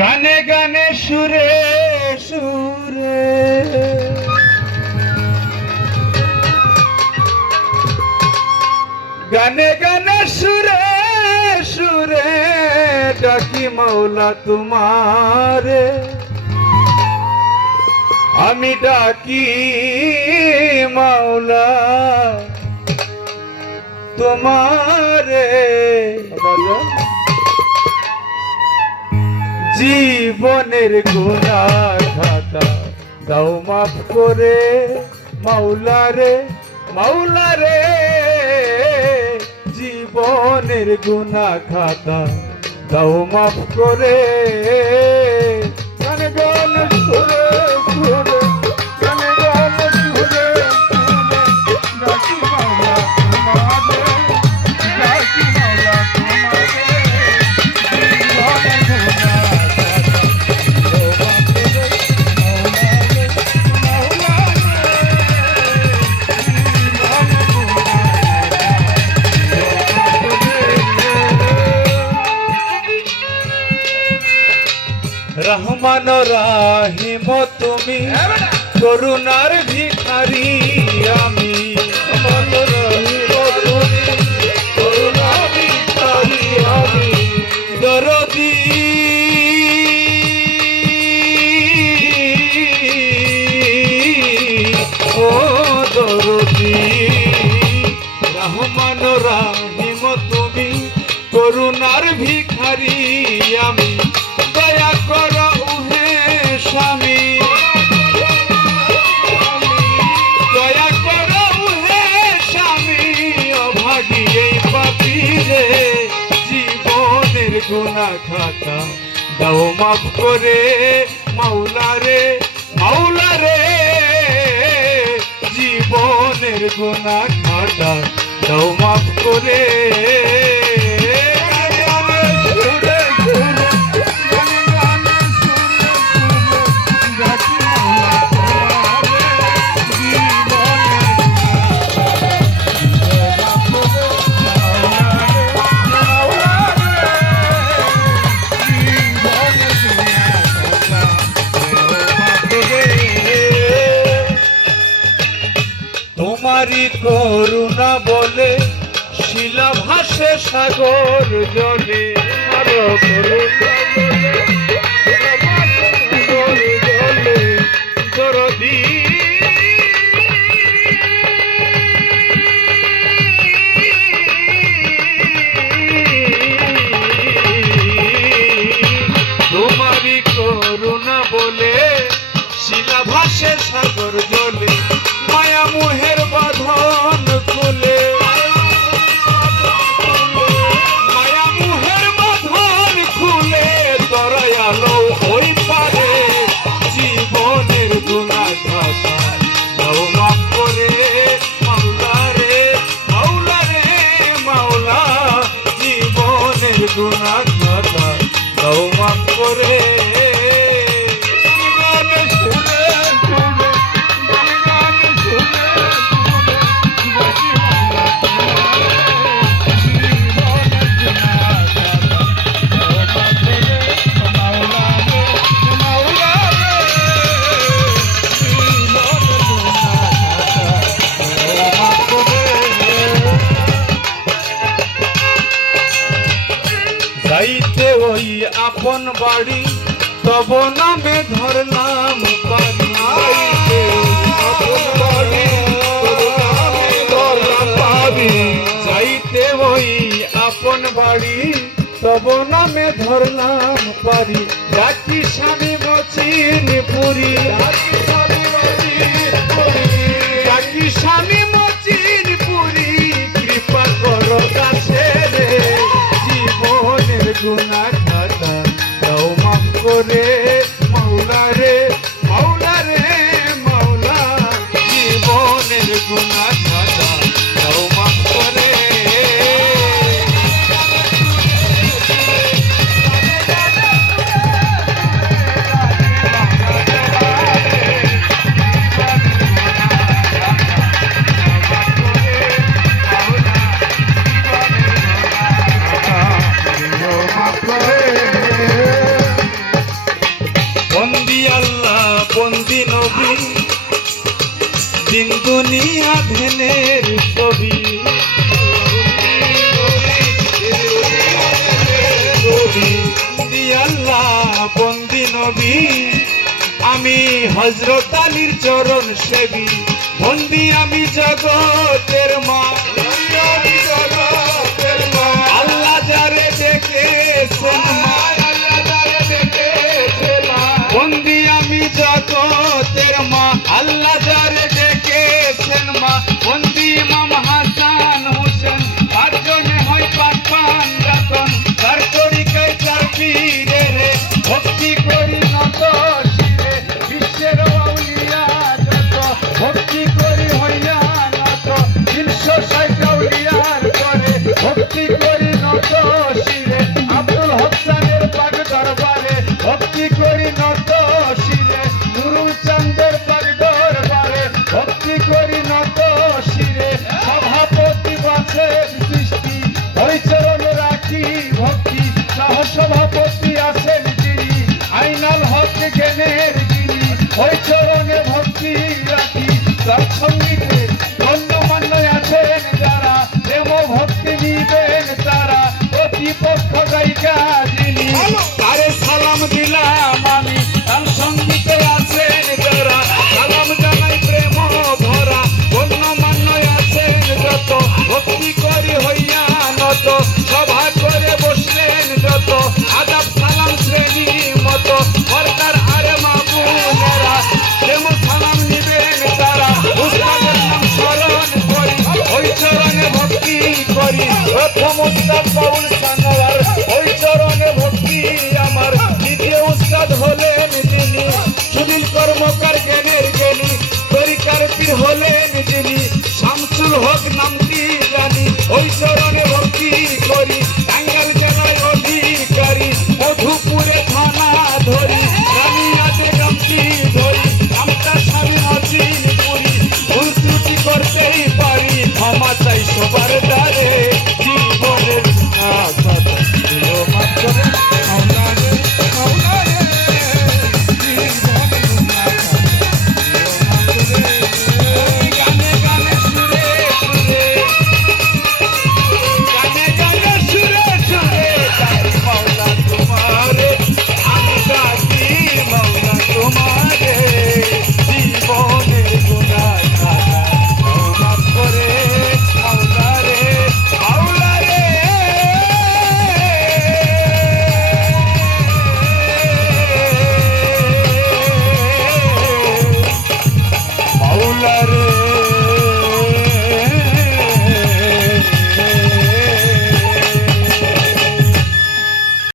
গানে গানে সুরে সুরে। গানে গানে সুরে সুরে, ডাকি মাওলা তোমারে। আমি ডাকি মাওলা তোমারে। জীবনের গুণা খাতা দাও মাফ করে মাউলারে মাউলারে জীবনের গুণা খাতা। দাও মাফ করে রহমান রাহিম তুমি। করুণার ভিখারি আমি। দাও মাফ করে মাওলা রে মাওলা রে। জীবনের গুণা কাটা দাও মাফ করে। তোমারি করুণা বলে শিলা ভাসে সাগর জলে শিলা ভাসে সাগর জলে মায়া মুহের আপন বাড়ি তব নামে ধরলাম পারি যাইতে ওই আপন বাড়ি, তব নামে ধরলাম পারি। ডাকি স্বামী মচিন পুরি ডাকি স্বামী মচিন পুরি ডাকি স্বামী নবী আমি হজরত আলীর চরণ সেবী বন্দি আমি জগতের মা। চরণে ভক্তি রাখি। ভক্তি দিবেন তারা। প্রতিপক্ষ গায়িকা যিনি। আরে সালাম দিলাম আমি। তার সঙ্গীতে ভরা। গণ্যমান্য আছেন ভক্তি করি হইয়া নত। সভা করে বসে Mustafa Mustafa Ulsanova